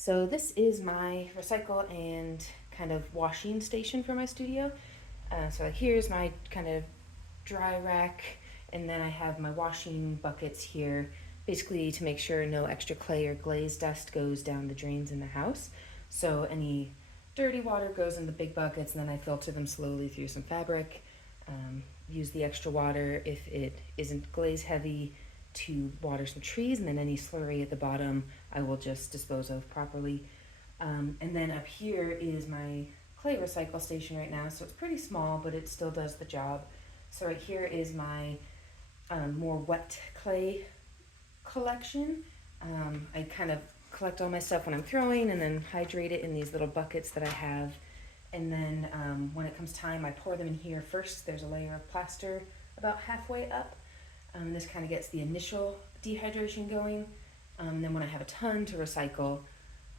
So this is my recycle and kind of washing station for my studio. So here's my kind of dry rack, and then I have my washing buckets here, basically to make sure no extra clay or glaze dust goes down the drains in the house. So any dirty water goes in the big buckets, and then I filter them slowly through some fabric. Use the extra water if it isn't glaze heavy to water some trees, and then any slurry at the bottom I will just dispose of properly. And then up here is my clay recycle station right now, so it's pretty small, but it still does the job. So right here is my more wet clay collection. I kind of collect all my stuff when I'm throwing and then hydrate it in these little buckets that I have. And then when it comes time, I pour them in here first. There's a layer of plaster about halfway up. This kind of gets the initial dehydration going. Then when I have a ton to recycle,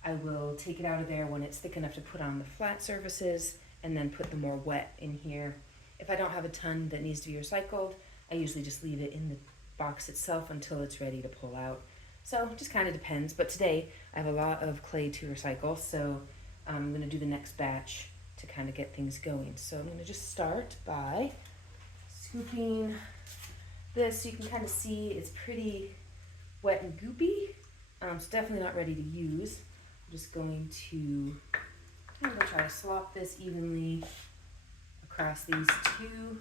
I will take it out of there when it's thick enough to put on the flat surfaces and then put the more wet in here. If I don't have a ton that needs to be recycled, I usually just leave it in the box itself until it's ready to pull out. So it just kind of depends, but today I have a lot of clay to recycle, so I'm going to do the next batch to kind of get things going. So I'm going to just start by scooping this. So you can kind of see it's pretty wet and goopy. It's definitely not ready to use. I'm just going to try to slop this evenly across these two.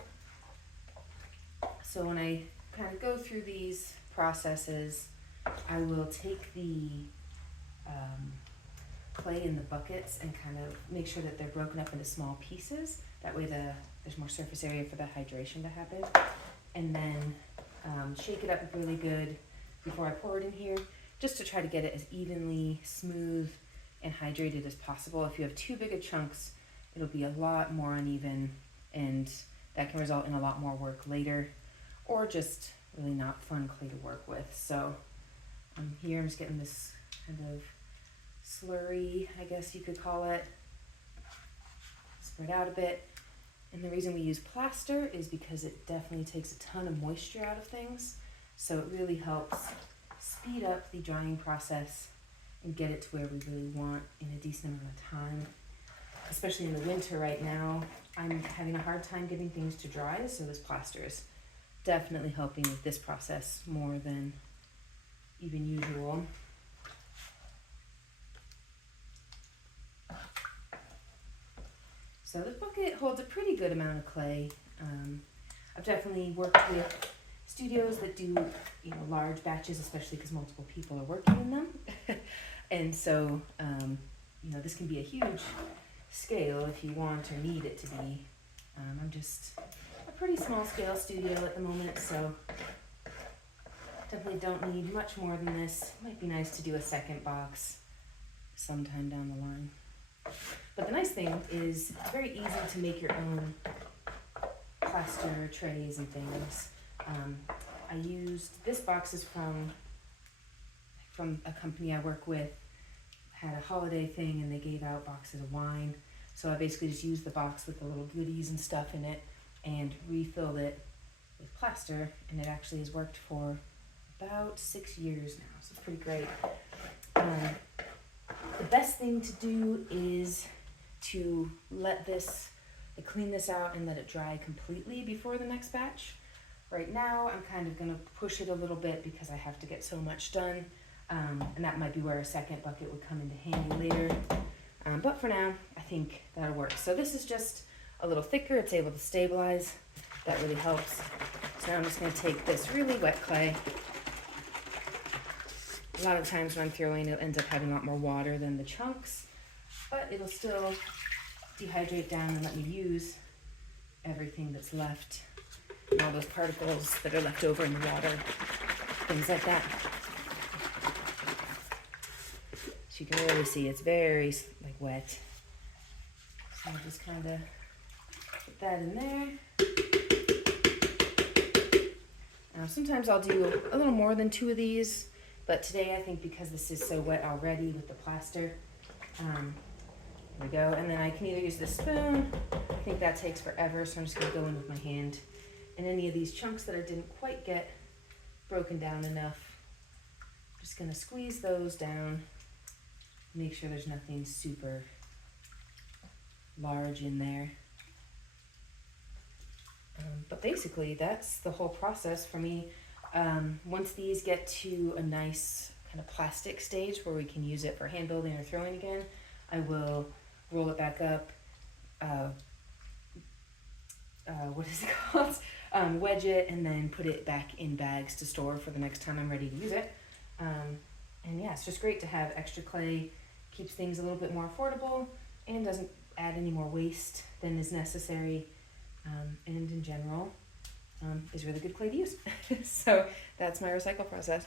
So when I kind of go through these processes, I will take the clay in the buckets and kind of make sure that they're broken up into small pieces. That way there's more surface area for the hydration to happen. And then shake it up really good before I pour it in here, just to try to get it as evenly smooth and hydrated as possible. If you have too big of chunks, it'll be a lot more uneven, and that can result in a lot more work later, or just really not fun clay to work with. So here I'm just getting this kind of slurry, I guess you could call it, spread out a bit. And the reason we use plaster is because it definitely takes a ton of moisture out of things. So it really helps speed up the drying process and get it to where we really want in a decent amount of time. Especially in the winter right now, I'm having a hard time getting things to dry, so this plaster is definitely helping with this process more than even usual. So this bucket holds a pretty good amount of clay. I've definitely worked with studios that do large batches, especially because multiple people are working in them. And so this can be a huge scale if you want or need it to be. I'm just a pretty small scale studio at the moment, so definitely don't need much more than this. Might be nice to do a second box sometime down the line. But the nice thing is it's very easy to make your own plaster trays and things. I used, this box is from a company I work with, had a holiday thing and they gave out boxes of wine. So I basically just used the box with the little goodies and stuff in it and refilled it with plaster, and it actually has worked for about 6 years now, so it's pretty great. The best thing to do is to clean this out and let it dry completely before the next batch. Right now, I'm kind of going to push it a little bit because I have to get so much done, and that might be where a second bucket would come into handy later. But for now, I think that'll work. So this is just a little thicker. It's able to stabilize. That really helps. So now I'm just going to take this really wet clay. A lot of times when I'm throwing, it ends up having a lot more water than the chunks, but it'll still dehydrate down and let me use everything that's left, and all those particles that are left over in the water, things like that. So you can really see it's very wet. So I'll just kind of put that in there. Now sometimes I'll do a little more than 2 of these, but today I think because this is so wet already with the plaster, there we go. And then I can either use the spoon. I think that takes forever, so I'm just going to go in with my hand. And any of these chunks that I didn't quite get broken down enough, I'm just going to squeeze those down make sure there's nothing super large in there. But basically, that's the whole process for me. Once these get to a nice kind of plastic stage where we can use it for hand building or throwing again, I will roll it back up, what is it called? Wedge it, and then put it back in bags to store for the next time I'm ready to use it. And yeah, it's just great to have extra clay. Keeps things a little bit more affordable and doesn't add any more waste than is necessary. And in general, is really good clay to use. So that's my recycle process.